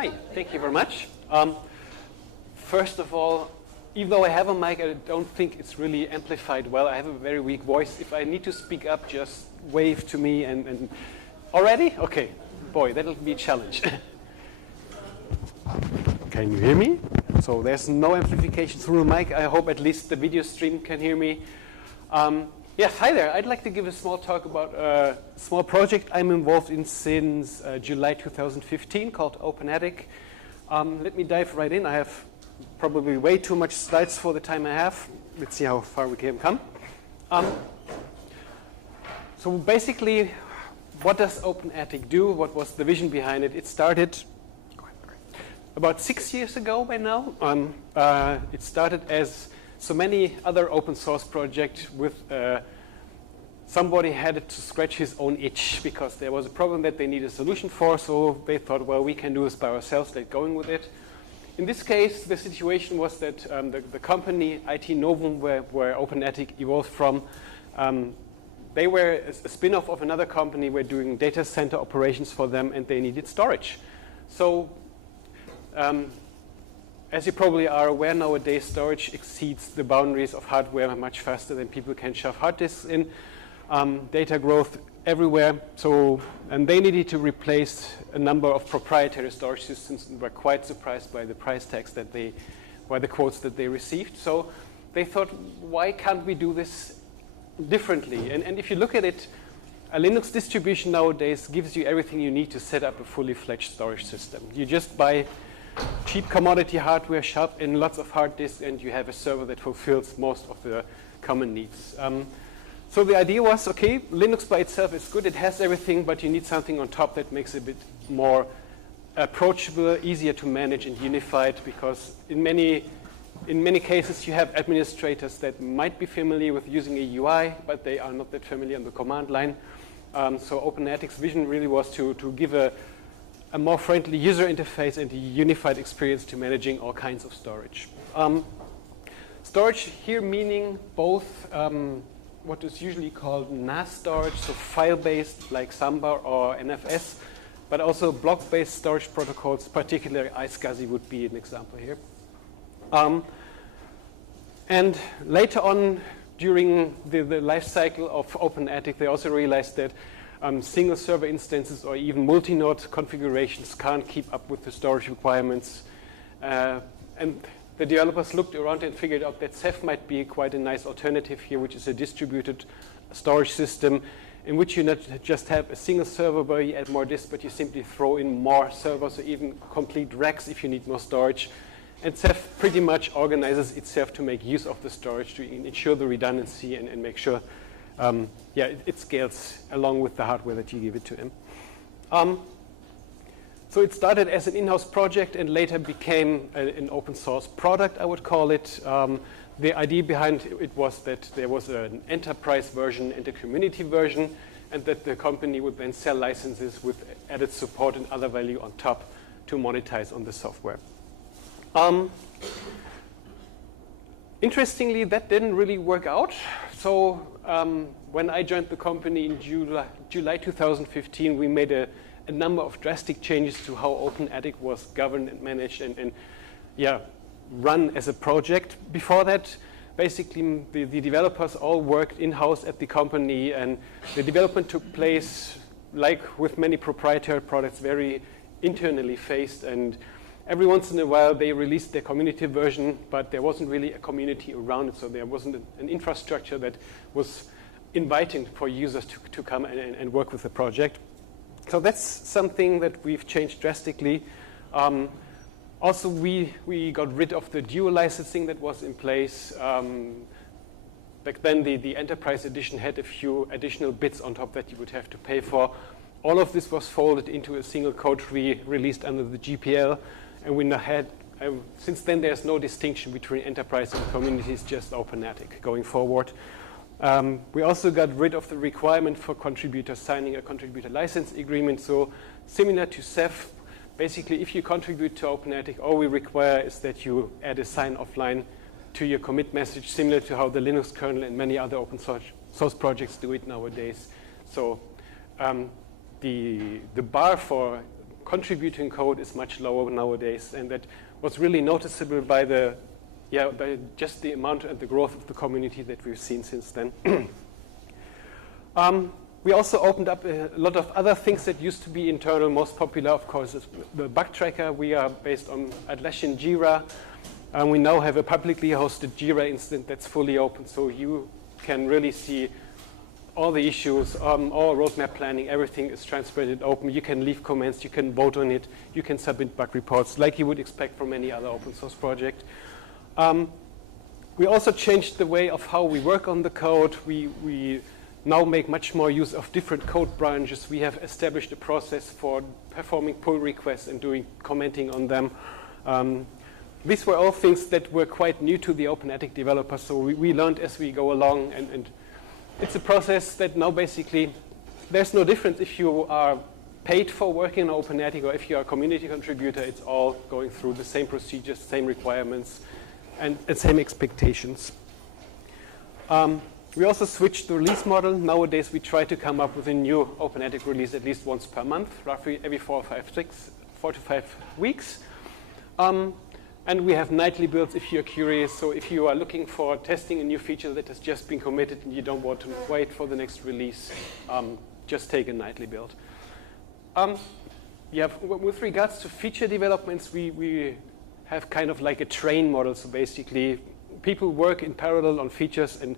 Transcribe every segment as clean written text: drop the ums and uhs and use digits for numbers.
Hi, thank you very much. First of all, even though I have a mic, I don't think it's really amplified well. I have a very weak voice. If I need to speak up, just wave to me and already? Okay, boy, that'll be a challenge. Can you hear me? So there's no amplification through the mic. I hope at least the video stream can hear me. Yes, hi there. I'd like to give a small talk about a small project I'm involved in since July 2015 called openATTIC. Let me dive right in. I have probably way too much slides for the time I have. Let's see how far we can come. So basically, what does openATTIC do? What was the vision behind it? It started about 6 years ago by now. It started as so many other open source projects with somebody had to scratch his own itch because there was a problem that they needed a solution for, so they thought, well, we can do this by ourselves, let's go with it. In this case, the situation was that the company IT Novum, where openATTIC evolved from, they were a spin-off of another company. We're doing data center operations for them, and they needed storage. So as you probably are aware, nowadays storage exceeds the boundaries of hardware much faster than people can shove hard disks in. Data growth everywhere. And they needed to replace a number of proprietary storage systems and were quite surprised by the price tags by the quotes that they received. So they thought, why can't we do this differently? And if you look at it, a Linux distribution nowadays gives you everything you need to set up a fully fledged storage system. You just buy cheap commodity hardware, shove in lots of hard disks, and you have a server that fulfills most of the common needs. So the idea was, okay, Linux by itself is good, it has everything, but you need something on top that makes it a bit more approachable, easier to manage and unified, because in many cases you have administrators that might be familiar with using a UI, but they are not that familiar on the command line. So openATTIC's vision really was to give a more friendly user interface and a unified experience to managing all kinds of storage. Storage here meaning both what is usually called NAS storage, so file-based like Samba or NFS, but also block-based storage protocols, particularly iSCSI would be an example here. And later on, during the life cycle of openATTIC, they also realized that single server instances or even multi-node configurations can't keep up with the storage requirements. And the developers looked around and figured out that Ceph might be quite a nice alternative here, which is a distributed storage system in which you not just have a single server where you add more disks, but you simply throw in more servers or even complete racks if you need more storage. And Ceph pretty much organizes itself to make use of the storage to ensure the redundancy and make sure it scales along with the hardware that you give it to him. So it started as an in-house project and later became an open source product, I would call it. The idea behind it was that there was an enterprise version and a community version, and that the company would then sell licenses with added support and other value on top to monetize on the software. Interestingly, that didn't really work out. So when I joined the company in July 2015, we made a number of drastic changes to how openATTIC was governed and managed and run as a project. Before that, basically the developers all worked in-house at the company, and the development took place, like with many proprietary products, very internally faced, and every once in a while they released their community version, but there wasn't really a community around it, so there wasn't an infrastructure that was inviting for users to come and work with the project. So that's something that we've changed drastically. Also, we got rid of the dual licensing that was in place. Back then, the Enterprise Edition had a few additional bits on top that you would have to pay for. All of this was folded into a single code tree released under the GPL. And we now had, since then, there's no distinction between enterprise and communities, just openATTIC going forward. We also got rid of the requirement for contributors signing a contributor license agreement. So similar to Ceph, basically if you contribute to openATTIC, all we require is that you add a sign-off line to your commit message, similar to how the Linux kernel and many other open source projects do it nowadays. So the bar for contributing code is much lower nowadays, and that was really noticeable by by just the amount and the growth of the community that we've seen since then. We also opened up a lot of other things that used to be internal. Most popular, of course, is the bug tracker. We are based on Atlassian Jira. We now have a publicly hosted Jira instance that's fully open, so you can really see all the issues, all roadmap planning, everything is transparent and open. You can leave comments, you can vote on it, you can submit bug reports like you would expect from any other open source project. We also changed the way of how we work on the code. We now make much more use of different code branches. We have established a process for performing pull requests and doing commenting on them. These were all things that were quite new to the openATTIC developers, so we learned as we go along, and it's a process that now basically there's no difference if you are paid for working on openATTIC or if you are a community contributor. It's all going through the same procedures, same requirements, and same expectations. We also switched the release model. Nowadays, we try to come up with a new openATTIC release at least once per month, roughly every 4 to 5 weeks. And we have nightly builds if you're curious. So if you are looking for testing a new feature that has just been committed and you don't want to wait for the next release, just take a nightly build. With regards to feature developments, we have kind of like a train model. So basically, people work in parallel on features, and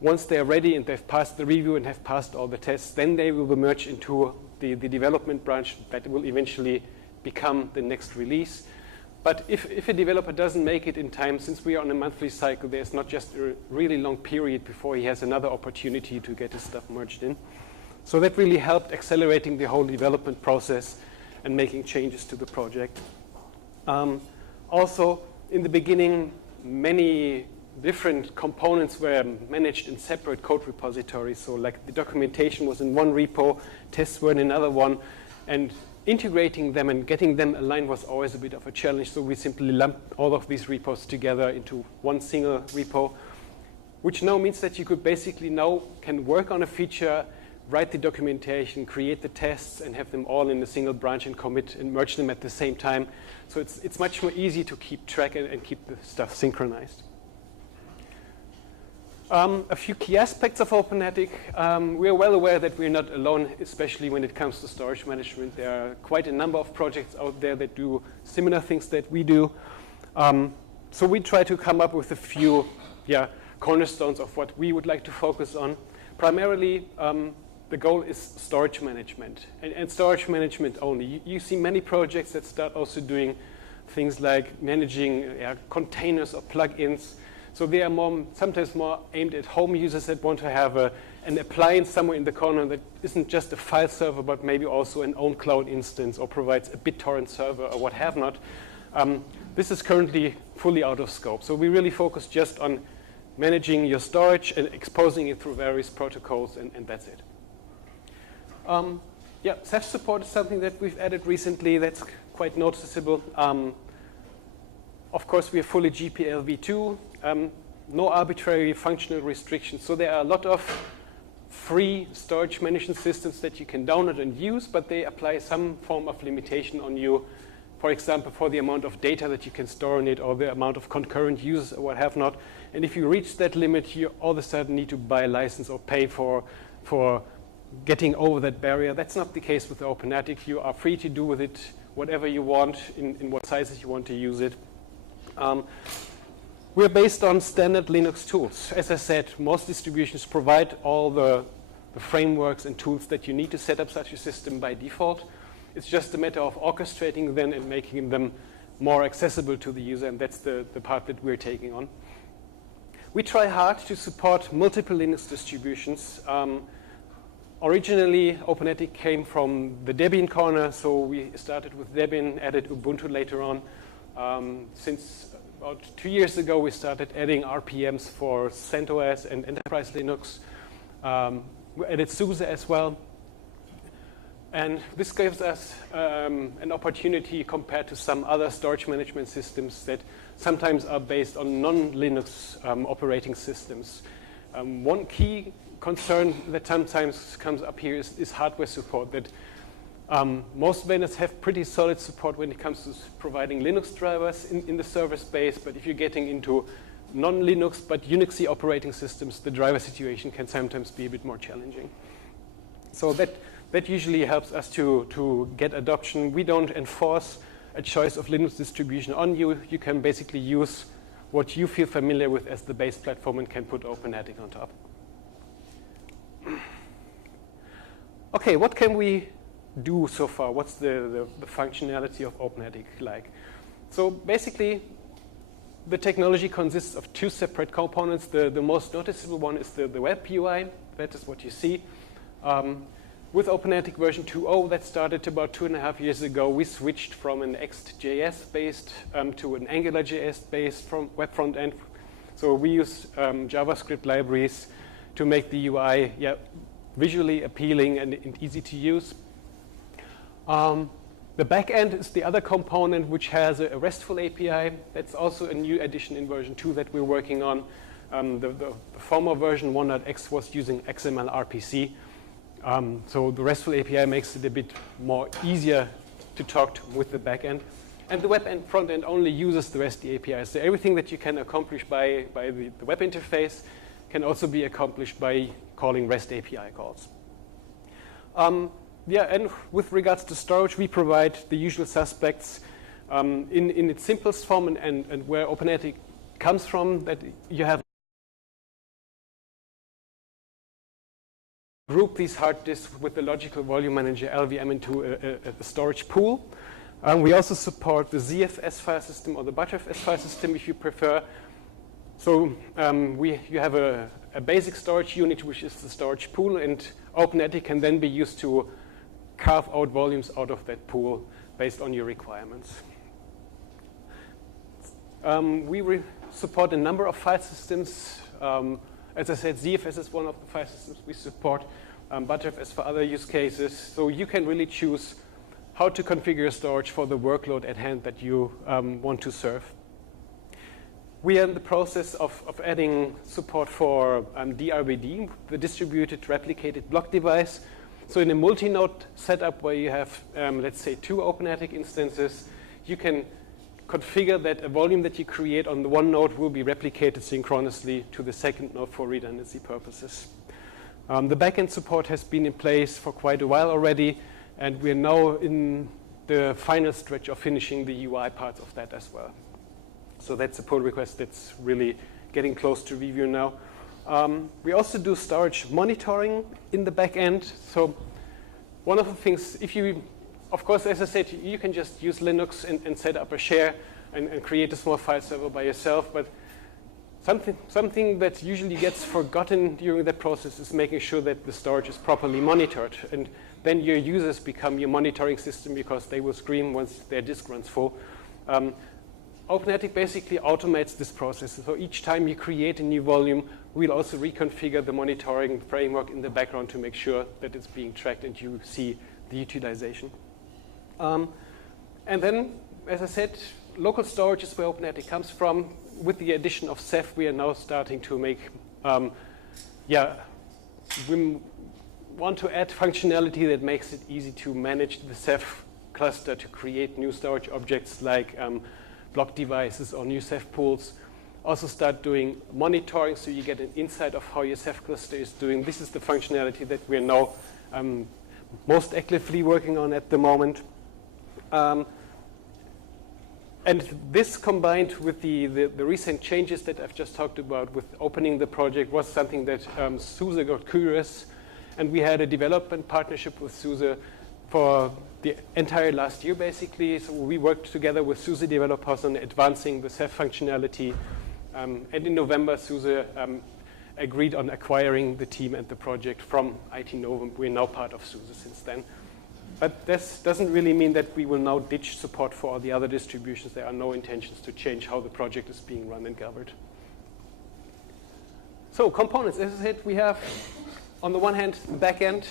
once they're ready and they've passed the review and have passed all the tests, then they will be merged into the development branch that will eventually become the next release. But if a developer doesn't make it in time, since we are on a monthly cycle, there's not just a really long period before he has another opportunity to get his stuff merged in. So that really helped accelerating the whole development process and making changes to the project. Also, in the beginning, many different components were managed in separate code repositories. So like the documentation was in one repo, tests were in another one, and integrating them and getting them aligned was always a bit of a challenge. So we simply lumped all of these repos together into one single repo, which now means that you could basically now can work on a feature, write the documentation, create the tests, and have them all in a single branch and commit and merge them at the same time. So it's much more easy to keep track and keep the stuff synchronized. A few key aspects of openATTIC. We are well aware that we're not alone, especially when it comes to storage management. There are quite a number of projects out there that do similar things that we do. So we try to come up with a few cornerstones of what we would like to focus on. Primarily, the goal is storage management, and storage management only. You see many projects that start also doing things like managing containers or plugins. So they are sometimes more aimed at home users that want to have an appliance somewhere in the corner that isn't just a file server, but maybe also an own cloud instance or provides a BitTorrent server or what have not. This is currently fully out of scope. So we really focus just on managing your storage and exposing it through various protocols, and that's it. Ceph support is something that we've added recently that's quite noticeable. Of course, we are fully GPL v2, no arbitrary functional restrictions. So there are a lot of free storage management systems that you can download and use, but they apply some form of limitation on you. For example, for the amount of data that you can store in it or the amount of concurrent users or what have not. And if you reach that limit, you all of a sudden need to buy a license or pay for getting over that barrier. That's not the case with openATTIC. You are free to do with it whatever you want in what sizes you want to use it. We're based on standard Linux tools. As I said, most distributions provide all the frameworks and tools that you need to set up such a system by default. It's just a matter of orchestrating them and making them more accessible to the user, and that's the part that we're taking on. We try hard to support multiple Linux distributions. Originally, openATTIC came from the Debian corner, so we started with Debian, added Ubuntu later on. Since about 2 years ago, we started adding RPMs for CentOS and Enterprise Linux. We added SUSE as well. And this gives us an opportunity compared to some other storage management systems that sometimes are based on non-Linux operating systems. One key concern that sometimes comes up here is hardware support, that Most vendors have pretty solid support when it comes to providing Linux drivers in the server space, but if you're getting into non-Linux but Unixy operating systems, the driver situation can sometimes be a bit more challenging. So that usually helps us to get adoption. We don't enforce a choice of Linux distribution on you. You can basically use what you feel familiar with as the base platform and can put openATTIC on top. Okay, what can we do so far? What's the functionality of openATTIC like? So basically, the technology consists of two separate components. The most noticeable one is the web UI. That is what you see. With openATTIC version 2.0 that started about 2.5 years ago, we switched from an Next.js-based to an AngularJS-based web front end. So we use JavaScript libraries to make the UI visually appealing and easy to use. The back end is the other component, which has a RESTful API. That's also a new addition in version 2 that we're working on. The former version 1.x was using XML RPC. So the RESTful API makes it a bit more easier to talk to with the back end. And the web end front end only uses the REST API. So everything that you can accomplish by the web interface can also be accomplished by calling REST API calls. And with regards to storage, we provide the usual suspects in its simplest form and where openATTIC comes from, that you have group these hard disks with the logical volume manager LVM into a storage pool. We also support the ZFS file system or the ButterFS file system if you prefer. So you have a basic storage unit, which is the storage pool, and openATTIC can then be used to carve out volumes out of that pool based on your requirements. We support a number of file systems. As I said, ZFS is one of the file systems we support, ButterFS for other use cases. So you can really choose how to configure your storage for the workload at hand that you want to serve. We are in the process of adding support for DRBD, the distributed replicated block device. So in a multi-node setup where you have, let's say, 2 openATTIC instances, you can configure that a volume that you create on the one node will be replicated synchronously to the second node for redundancy purposes. The backend support has been in place for quite a while already, and we're now in the final stretch of finishing the UI parts of that as well. So that's a pull request that's really getting close to review now. We also do storage monitoring in the back end. So one of the things, of course, as I said, you can just use Linux and set up a share and create a small file server by yourself. But something that usually gets forgotten during that process is making sure that the storage is properly monitored. And then your users become your monitoring system because they will scream once their disk runs full. openATTIC basically automates this process. So each time you create a new volume, we'll also reconfigure the monitoring framework in the background to make sure that it's being tracked and you see the utilization. And then, as I said, local storage is where openATTIC comes from. With the addition of Ceph, we are now starting to make, we want to add functionality that makes it easy to manage the Ceph cluster to create new storage objects like block devices or new Ceph pools. Also start doing monitoring so you get an insight of how your Ceph cluster is doing. This is the functionality that we're now most actively working on at the moment. And this combined with the recent changes that I've just talked about with opening the project was something that SUSE got curious. And we had a development partnership with SUSE for the entire last year, basically. So we worked together with SUSE developers on advancing the Ceph functionality. And in November, SUSE agreed on acquiring the team and the project from IT Novum. We're now part of SUSE since then. But this doesn't really mean that we will now ditch support for all the other distributions. There are no intentions to change how the project is being run and governed. So components, as I said, we have on the one hand, the back end.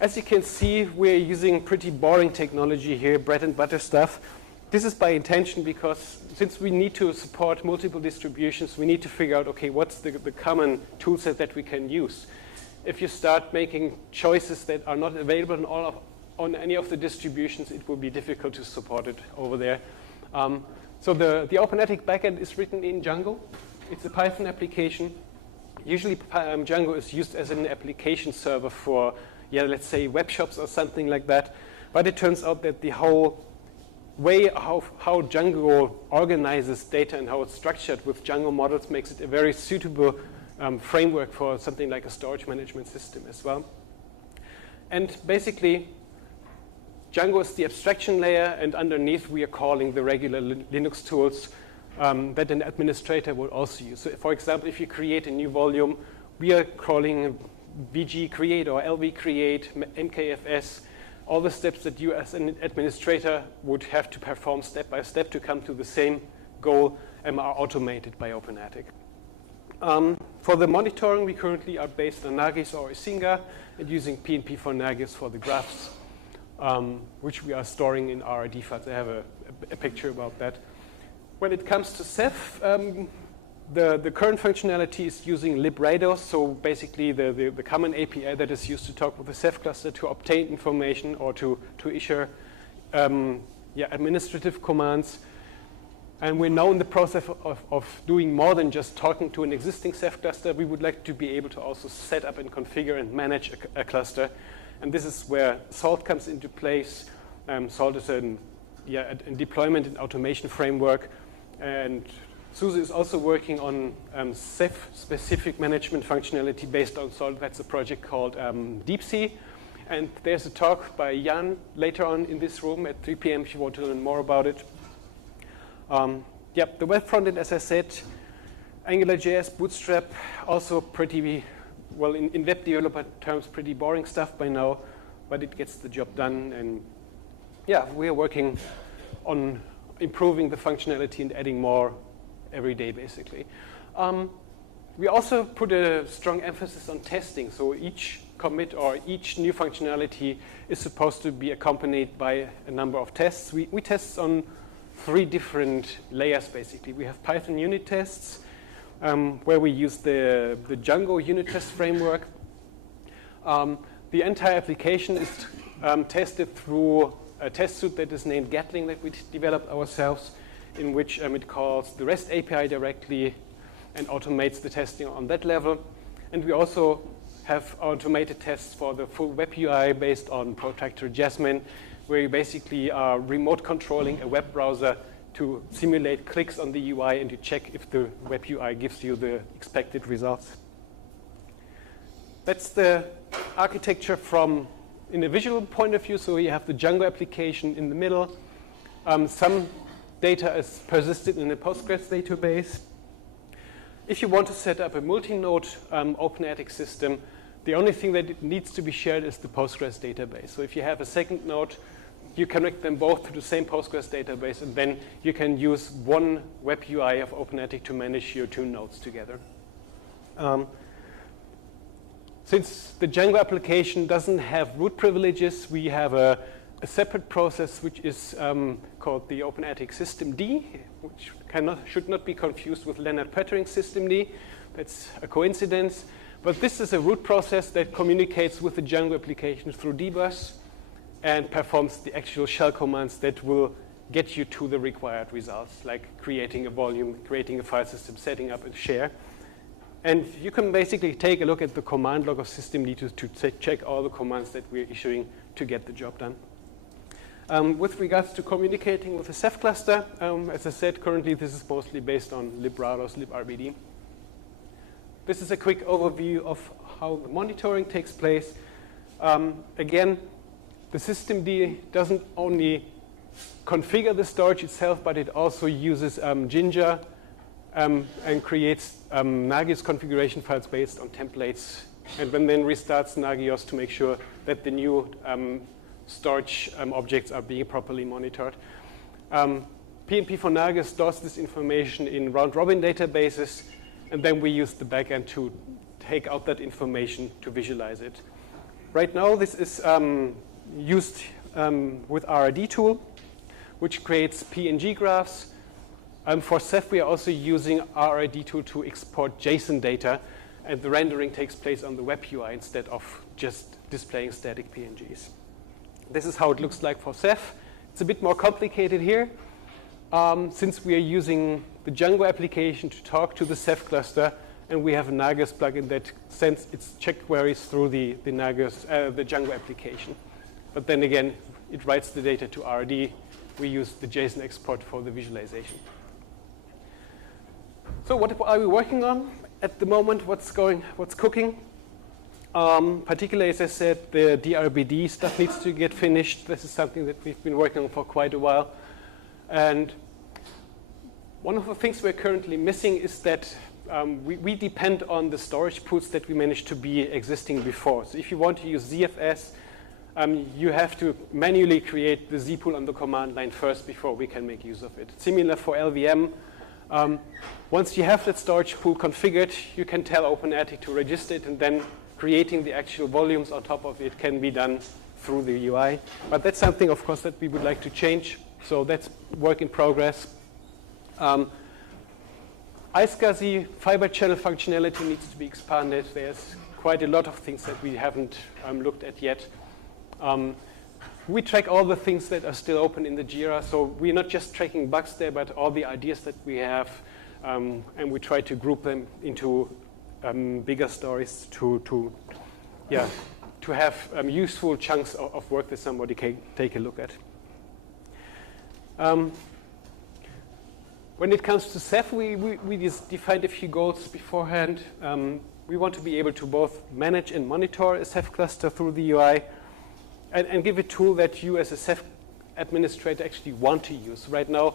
As you can see, we're using pretty boring technology here, bread and butter stuff. This is by intention because since we need to support multiple distributions, we need to figure out, okay, what's the common toolset that we can use? If you start making choices that are not available in all on any of the distributions, it will be difficult to support it over there. So the openATTIC backend is written in Django. It's a Python application. Usually Django is used as an application server for, let's say web shops or something like that. But it turns out that the whole way how Django organizes data and how it's structured with Django models makes it a very suitable framework for something like a storage management system as well. And basically, Django is the abstraction layer, and underneath we are calling the regular Linux tools that an administrator will also use. So for example, if you create a new volume, we are calling VG create or LV create, MKFS, all the steps that you as an administrator would have to perform step by step to come to the same goal are automated by openATTIC. For the monitoring, we currently are based on Nagios or Isinga and using PnP for Nagios for the graphs, which we are storing in RRD files. I have a picture about that. When it comes to Ceph, the current functionality is using librados, so basically the common API that is used to talk with the Ceph cluster to obtain information or to issue administrative commands. And we're now in the process of doing more than just talking to an existing Ceph cluster. We would like to be able to also set up and configure and manage a cluster. And this is where Salt comes into place. Salt is a deployment and automation framework. And SUSE is also working on Ceph-specific management functionality based on Salt. That's a project called DeepSea. And there's a talk by Jan later on in this room at 3 p.m. if you want to learn more about it. The web frontend, as I said, AngularJS, Bootstrap, also pretty, well, in web developer terms, pretty boring stuff by now, but it gets the job done. And we are working on improving the functionality and adding more every day, basically. We also put a strong emphasis on testing. So each commit or each new functionality is supposed to be accompanied by a number of tests. We test on 3 different layers, basically. We have Python unit tests, where we use the Django unit test framework. The entire application is tested through a test suite that is named Gatling that we developed ourselves, in which it calls the REST API directly and automates the testing on that level. And we also have automated tests for the full web UI based on Protractor Jasmine, where you basically are remote controlling a web browser to simulate clicks on the UI and you check if the web UI gives you the expected results. That's the architecture from in a visual point of view. So you have the Django application in the middle. Some data is persisted in a Postgres database. If you want to set up a multi-node openATTIC system, the only thing that needs to be shared is the Postgres database. So if you have a second node, you connect them both to the same Postgres database, and then you can use one web UI of openATTIC to manage your 2 nodes together. Since the Django application doesn't have root privileges, we have a separate process which is called the openATTIC systemd, which should not be confused with Leonard Pettering's systemd. That's a coincidence. But this is a root process that communicates with the Django application through dbus and performs the actual shell commands that will get you to the required results, like creating a volume, creating a file system, setting up a share. And you can basically take a look at the command log of systemd to check all the commands that we're issuing to get the job done. With regards to communicating with the Ceph cluster, as I said, currently this is mostly based on librados, librd. This is a quick overview of how the monitoring takes place. Again, the systemd doesn't only configure the storage itself, but it also uses Jinja and creates Nagios configuration files based on templates, and then restarts Nagios to make sure that the new storage objects are being properly monitored. PnP for Nagios stores this information in round-robin databases, and then we use the backend to take out that information to visualize it. Right now, this is used with RRD tool, which creates PNG graphs. For Ceph, we are also using RRD tool to export JSON data, and the rendering takes place on the web UI instead of just displaying static PNGs. This is how it looks like for Ceph. It's a bit more complicated here. Since we are using the Django application to talk to the Ceph cluster, and we have a Nagios plugin that sends its check queries through the Django application. But then again, it writes the data to RD. We use the JSON export for the visualization. So what are we working on at the moment? What's cooking? Particularly, as I said, the DRBD stuff needs to get finished. This is something that we've been working on for quite a while. And one of the things we're currently missing is that we depend on the storage pools that we managed to be existing before. So if you want to use ZFS, you have to manually create the Z pool on the command line first before we can make use of it. Similar for LVM. Once you have that storage pool configured, you can tell openATTIC to register it, and then creating the actual volumes on top of it can be done through the UI. But that's something, of course, that we would like to change. So that's work in progress. iSCSI fiber channel functionality needs to be expanded. There's quite a lot of things that we haven't looked at yet. We track all the things that are still open in the Jira. So we're not just tracking bugs there, but all the ideas that we have. And we try to group them into bigger stories to have useful chunks of work that somebody can take a look at. When it comes to Ceph, we just defined a few goals beforehand. We want to be able to both manage and monitor a Ceph cluster through the UI and give a tool that you as a Ceph administrator actually want to use. Right now,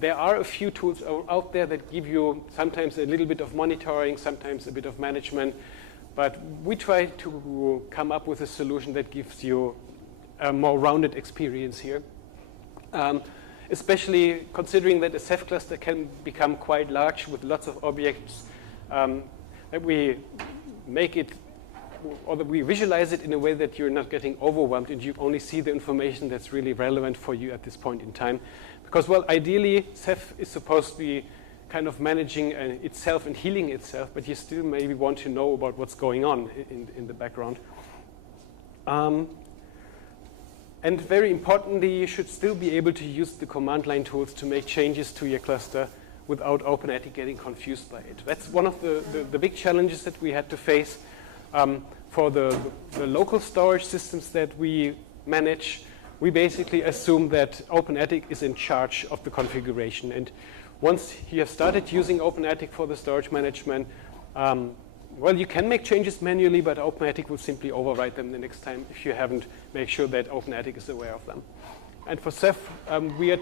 there are a few tools out there that give you sometimes a little bit of monitoring, sometimes a bit of management, but we try to come up with a solution that gives you a more rounded experience here. Especially considering that a Ceph cluster can become quite large with lots of objects, that we make it, or that we visualize it in a way that you're not getting overwhelmed and you only see the information that's really relevant for you at this point in time. Because, well, ideally, Ceph is supposed to be kind of managing itself and healing itself, but you still maybe want to know about what's going on in the background. And very importantly, you should still be able to use the command line tools to make changes to your cluster without openATTIC getting confused by it. That's one of the big challenges that we had to face. For the local storage systems that we manage, we basically assume that openATTIC is in charge of the configuration. And once you have started using openATTIC for the storage management, well, you can make changes manually, but openATTIC will simply override them the next time if you haven't made sure that openATTIC is aware of them. And for Ceph, we are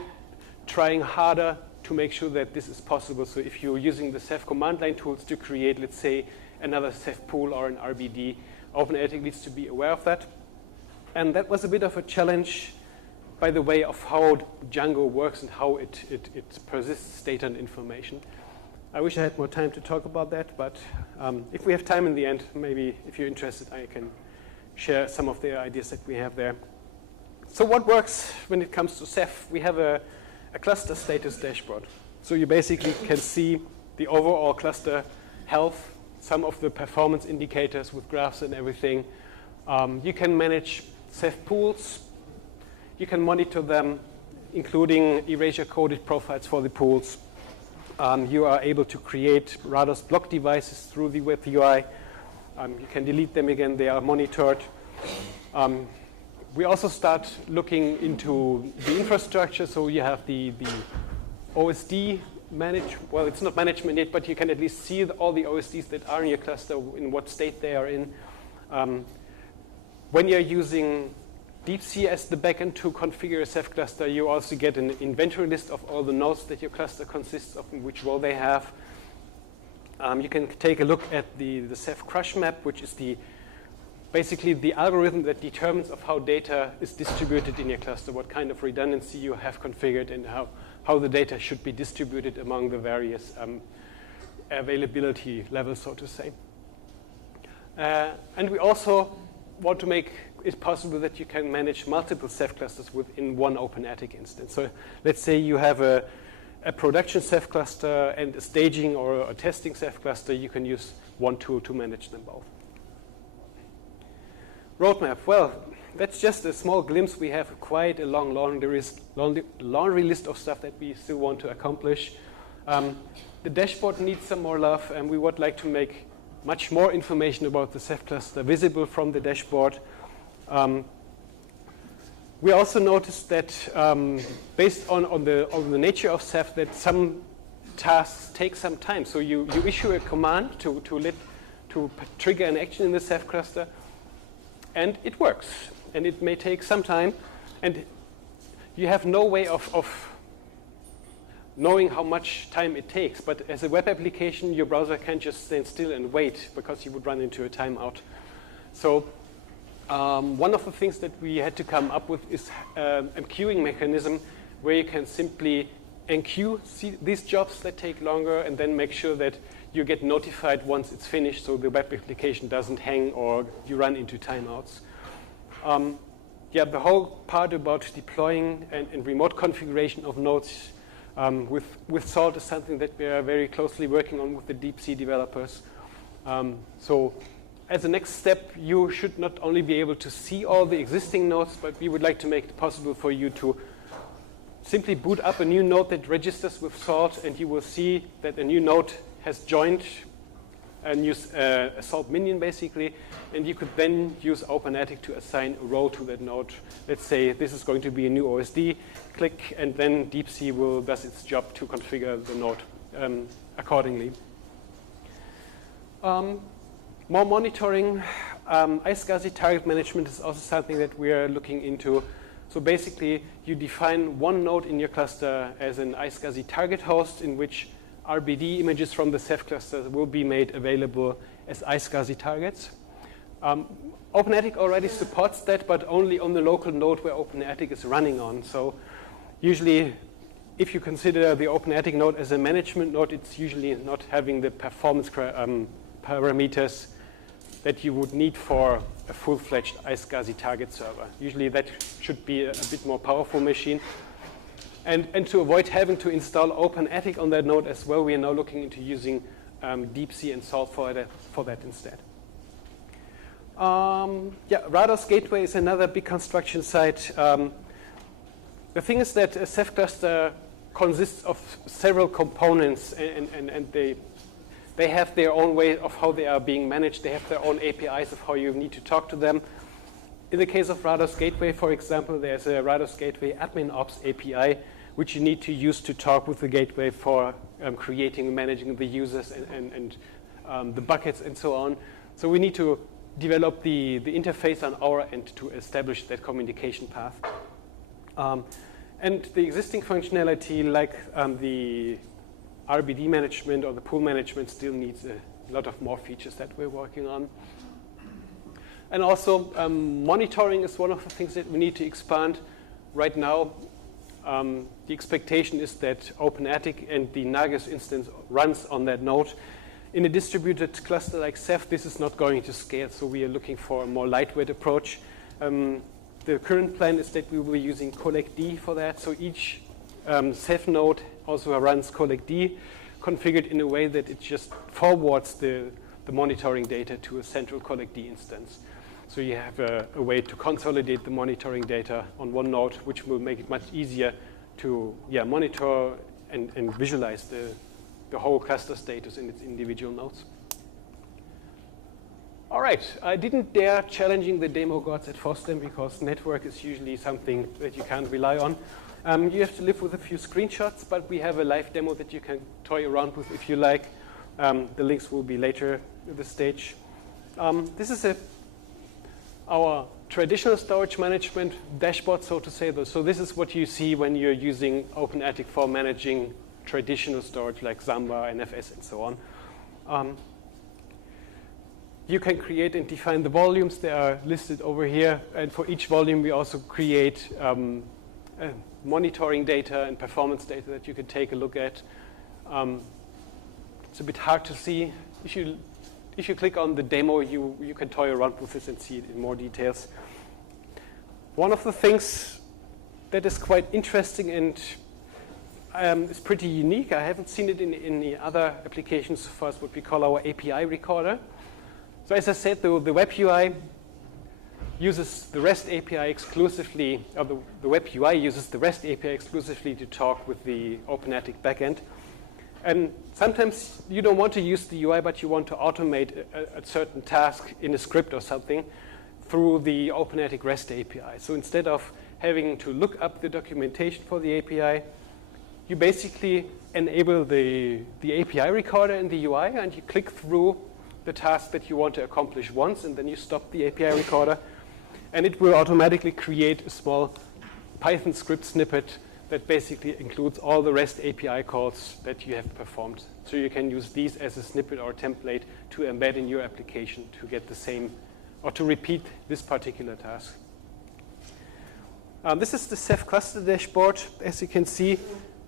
trying harder to make sure that this is possible. So if you're using the Ceph command line tools to create, let's say, another Ceph pool or an RBD, openATTIC needs to be aware of that. And that was a bit of a challenge by the way of how Django works and how it persists data and information. I wish I had more time to talk about that, but if we have time in the end, maybe if you're interested, I can share some of the ideas that we have there. So what works when it comes to Ceph? We have a cluster status dashboard. So you basically can see the overall cluster health, some of the performance indicators with graphs and everything. You can manage Ceph pools. You can monitor them, including erasure-coded profiles for the pools. You are able to create Rados block devices through the web UI. You can delete them again. They are monitored. We also start looking into the infrastructure. So you have the OSD well, it's not management yet, but you can at least see all the OSDs that are in your cluster, in what state they are in. When you're using DeepC as the backend to configure a Ceph cluster, you also get an inventory list of all the nodes that your cluster consists of and which role they have. You can take a look at the Ceph crush map, which is basically the algorithm that determines of how data is distributed in your cluster, what kind of redundancy you have configured, and how the data should be distributed among the various availability levels, so to say. And we also want to make it possible that you can manage multiple Ceph clusters within one openATTIC instance. So let's say you have a production Ceph cluster and a staging or a testing Ceph cluster. You can use one tool to manage them both. Roadmap. Well, that's just a small glimpse. We have quite a long laundry list of stuff that we still want to accomplish. The dashboard needs some more love, and we would like to make much more information about the Ceph cluster visible from the dashboard. We also noticed that based on the nature of Ceph, that some tasks take some time. So you issue a command to trigger an action in the Ceph cluster, and it works. And it may take some time, and you have no way of knowing how much time it takes. But as a web application, your browser can't just stand still and wait, because you would run into a timeout. So one of the things that we had to come up with is a queuing mechanism where you can simply enqueue these jobs that take longer and then make sure that you get notified once it's finished, so the web application doesn't hang or you run into timeouts. Yeah, the whole part about deploying and remote configuration of nodes with Salt is something that we are very closely working on with the deep C developers. So as a next step, you should not only be able to see all the existing nodes, but we would like to make it possible for you to simply boot up a new node that registers with Salt, and you will see that a new node has joined and use a Salt minion, basically, and you could then use openATTIC to assign a role to that node. Let's say this is going to be a new OSD, click, and then DeepC does its job to configure the node accordingly. More monitoring. iSCSI target management is also something that we are looking into. So basically, you define one node in your cluster as an iSCSI target host, in which RBD images from the Ceph cluster will be made available as iSCSI targets. openATTIC already supports that, but only on the local node where openATTIC is running on. So usually, if you consider the openATTIC node as a management node, it's usually not having the performance parameters that you would need for a full-fledged iSCSI target server. Usually that should be a bit more powerful machine. And to avoid having to install openATTIC on that node as well, we are now looking into using DeepC and Salt for that instead. Yeah, Rados Gateway is another big construction site. The thing is that a Ceph cluster consists of several components, and they have their own way of how they are being managed. They have their own APIs of how you need to talk to them. In the case of Rados Gateway, for example, there's a Rados Gateway admin ops API, which you need to use to talk with the gateway for creating and managing the users and the buckets and so on. So we need to develop the interface on our end to establish that communication path. And the existing functionality, like the RBD management or the pool management, still needs a lot of more features that we're working on. And also, monitoring is one of the things that we need to expand. Right now, the expectation is that openATTIC and the Nagios instance runs on that node. In a distributed cluster like Ceph, this is not going to scale, so we are looking for a more lightweight approach. The current plan is that we will be using collectd for that, so each Ceph node also runs collectd, configured in a way that it just forwards the monitoring data to a central collectd instance. So you have a way to consolidate the monitoring data on one node, which will make it much easier to monitor and visualize the whole cluster status in its individual nodes. All right, I didn't dare challenging the demo gods at FOSDEM because network is usually something that you can't rely on. You have to live with a few screenshots, but we have a live demo that you can toy around with if you like. The links will be later at the stage. This is our traditional storage management dashboard, so to say. So this is what you see when you're using openATTIC for managing traditional storage like Samba, NFS, and so on. You can create and define the volumes. They are listed over here. And for each volume, we also create monitoring data and performance data that you can take a look at. It's a bit hard to see. If you click on the demo, you can toy around with this and see it in more details. One of the things that is quite interesting and is pretty unique, I haven't seen it in any other applications so far, is what we call our API recorder. So as I said, the web UI, uses the REST API exclusively, or the web UI uses the REST API exclusively to talk with the openATTIC backend. And sometimes you don't want to use the UI, but you want to automate a certain task in a script or something through the openATTIC REST API. So instead of having to look up the documentation for the API, you basically enable the API recorder in the UI, and you click through the task that you want to accomplish once, and then you stop the API recorder, and it will automatically create a small Python script snippet that basically includes all the REST API calls that you have performed. So you can use these as a snippet or a template to embed in your application to get the same, or to repeat this particular task. This is the Ceph cluster dashboard. As you can see,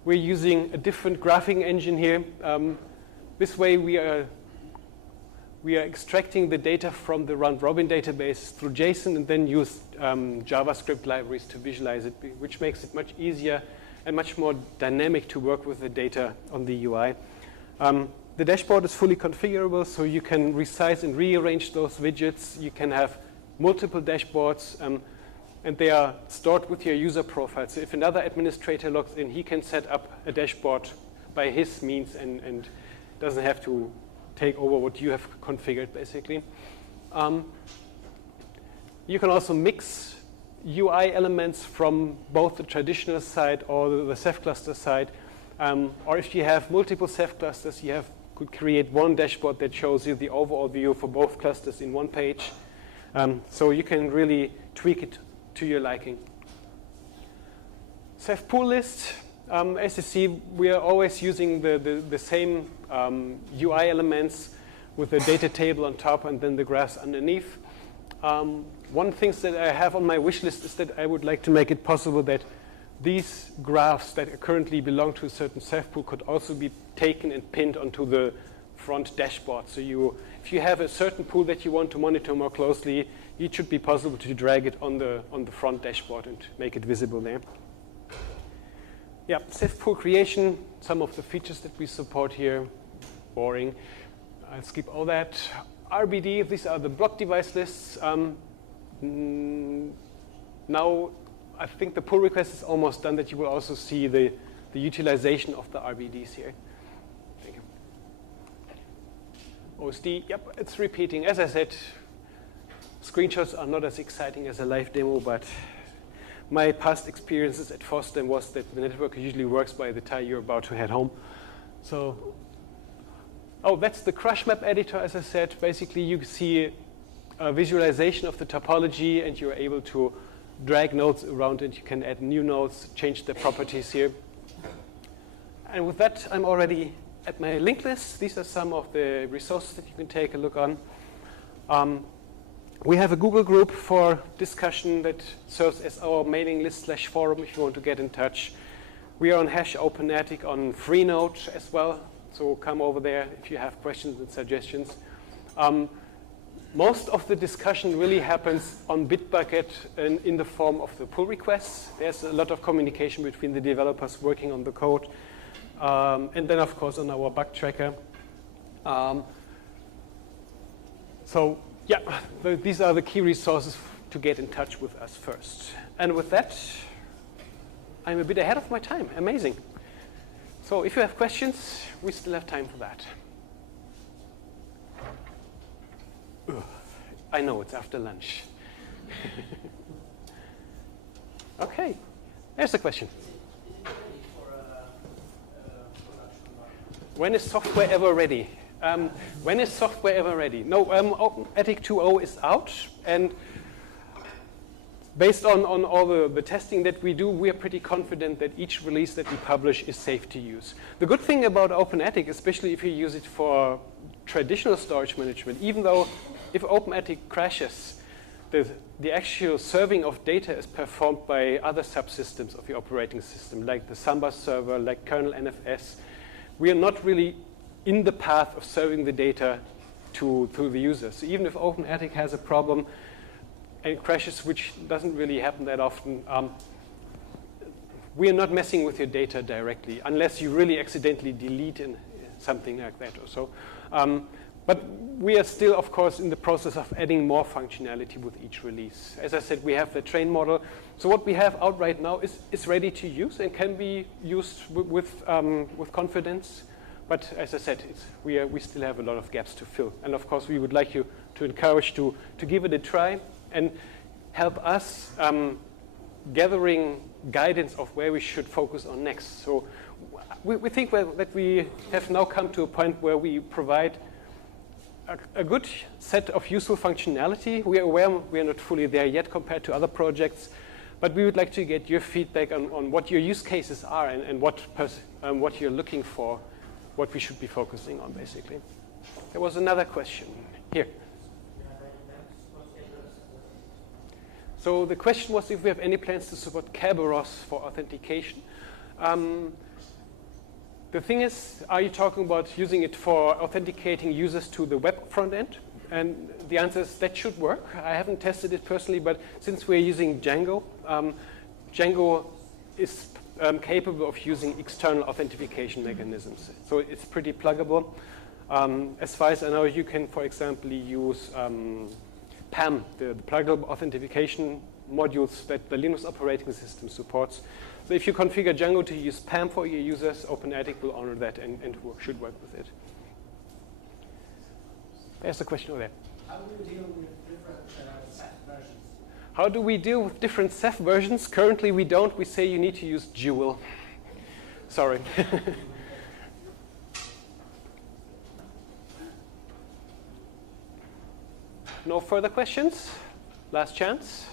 we're using a different graphing engine here. This way we are extracting the data from the round-robin database through JSON and then use JavaScript libraries to visualize it, which makes it much easier and much more dynamic to work with the data on the UI. The dashboard is fully configurable, so you can resize and rearrange those widgets. You can have multiple dashboards, and they are stored with your user profile. So if another administrator logs in, he can set up a dashboard by his means and doesn't have to take over what you have configured, basically. You can also mix UI elements from both the traditional side or the Ceph cluster side. Or if you have multiple Ceph clusters, you could create one dashboard that shows you the overall view for both clusters in one page. So you can really tweak it to your liking. Ceph pull list. As you see, we are always using the same UI elements with the data table on top and then the graphs underneath. One thing that I have on my wish list is that I would like to make it possible that these graphs that currently belong to a certain Ceph pool could also be taken and pinned onto the front dashboard. So if you have a certain pool that you want to monitor more closely, it should be possible to drag it on the front dashboard and make it visible there. Yeah, Ceph pool creation, some of the features that we support here, boring. I'll skip all that. RBD, these are the block device lists. Now, I think the pull request is almost done, that you will also see the utilization of the RBDs here. Thank you. OSD, yep, it's repeating. As I said, screenshots are not as exciting as a live demo, but my past experiences at FOSDEM was that the network usually works by the time you're about to head home. So, that's the crush map editor, as I said. Basically, you see a visualization of the topology, and you're able to drag nodes around, and you can add new nodes, change the properties here. And with that, I'm already at my link list. These are some of the resources that you can take a look on. We have a Google group for discussion that serves as our mailing list / forum if you want to get in touch. We are on #openATTIC on Freenode as well, so come over there if you have questions and suggestions. Most of the discussion really happens on Bitbucket and in the form of the pull requests. There's a lot of communication between the developers working on the code. And then, of course, on our bug tracker. So, yeah, these are the key resources to get in touch with us first. And with that, I'm a bit ahead of my time. Amazing. So if you have questions, we still have time for that. I know, it's after lunch. Okay, there's a question. When is software ever ready? When is software ever ready? No, openATTIC 2.0 is out, and based on all the testing that we do, we are pretty confident that each release that we publish is safe to use. The good thing about openATTIC, especially if you use it for traditional storage management, even though if openATTIC crashes, the actual serving of data is performed by other subsystems of your operating system, like the Samba server, like kernel NFS. We are not really in the path of serving the data to the user. So even if openATTIC has a problem and crashes, which doesn't really happen that often, we are not messing with your data directly, unless you really accidentally delete something like that or so. But we are still, of course, in the process of adding more functionality with each release. As I said, we have the train model. So what we have out right now is ready to use and can be used with confidence. But as I said, we still have a lot of gaps to fill. And of course, we would like you to encourage to give it a try and help us gathering guidance of where we should focus on next. So we think that we have now come to a point where we provide a good set of useful functionality. We are aware we are not fully there yet compared to other projects, but we would like to get your feedback on what your use cases are and what you're looking for, what we should be focusing on, basically. There was another question here. So the question was if we have any plans to support Kerberos for authentication. The thing is, are you talking about using it for authenticating users to the web front end? And the answer is that should work. I haven't tested it personally, but since we're using Django, Django is capable of using external authentication mechanisms. So it's pretty pluggable. As far as I know, you can, for example, use PAM, the pluggable authentication modules that the Linux operating system supports. So if you configure Django to use PAM for your users, openATTIC will honor that and should work with it. There's a question over there. How do you deal with different Ceph versions? How do we deal with different Ceph versions? Currently we don't. We say you need to use Dual. Sorry. No further questions? Last chance?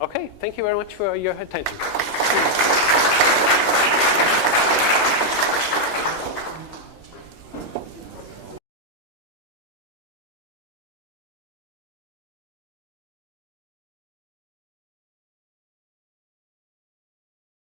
Okay, thank you very much for your attention.